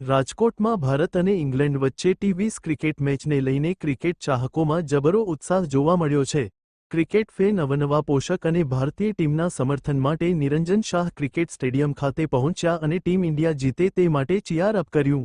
રાજકોટમાં ભારત અને ઇંગ્લેન્ડ વચ્ચે ટી20 ક્રિકેટ મેચને લઈને ક્રિકેટ ચાહકોમાં જબરો ઉત્સાહ જોવા મળ્યો છે। ક્રિકેટ ફેન અવનવા પોષક અને ભારતીય ટીમના સમર્થન માટે નિરંજન શાહ ક્રિકેટ સ્ટેડિયમ ખાતે પહોંચ્યા અને ટીમ ઇન્ડિયા જીતે તે માટે ચીયર અપ કર્યું।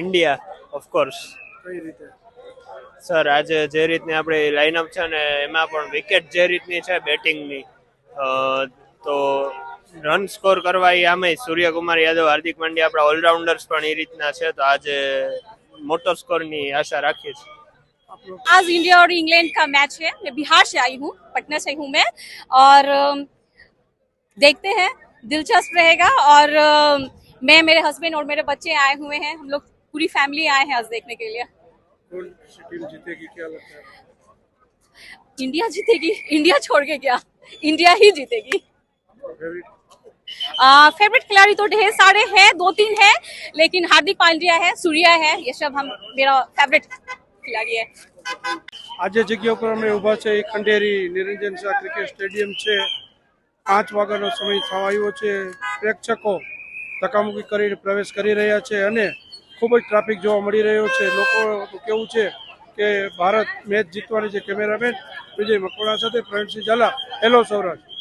ઇન્ડિયા ઓફકોર્સ સર, આજે જે રીતની આપણી લાઇનઅપ છે ને એમાં પણ વિકેટ જે રીતની છે બેટિંગની, તો રન સ્કોર કરવા એ આમે સૂર્યકુમાર યાદવ, હાર્દિક પાંડ્યા આપણા ઓલરાઉન્ડર્સ પણ એ રીતના છે, તો આજે મોટો સ્કોરની આશા રાખીએ છીએ। आज इंडिया और इंग्लैंड का मैच है। मैं बिहार से आई हूँ, पटना से हूँ मैं, और देखते हैं, दिलचस्प रहेगा। और मैं, मेरे हस्बैंड और मेरे बच्चे आए हुए हैं, हम लोग पूरी फैमिली आए हैं आज देखने के लिए। कौन सी टीम जीतेगी क्या लगता है? इंडिया जीतेगी। इंडिया छोड़ के क्या, इंडिया ही जीतेगी। फेवरेट खिलाड़ी तो ढेर सारे हैं, 2-3 हैं, लेकिन हार्दिक पांड्या है, सूर्या है, ये सब हम मेरा फेवरेट खिलाड़ी है। आज जगह पर अमे उभा छे खंडेरी निरंजन शाह क्रिकेट स्टेडियम छे। 5 वाग्यानो समय थवा आव्यो छे। प्रेक्षको धक्कामुक्की करीने प्रवेश करी रह्या छे अने खूब ज ट्राफिक जोवा मळी रह्यो छे। लोको केवुं छे के भारत मैच जीतवानी छे। कैमेरामेन विजय मकवाणा साथे प्रवीण सिंह झाला, हेलो सौराष्ट्र।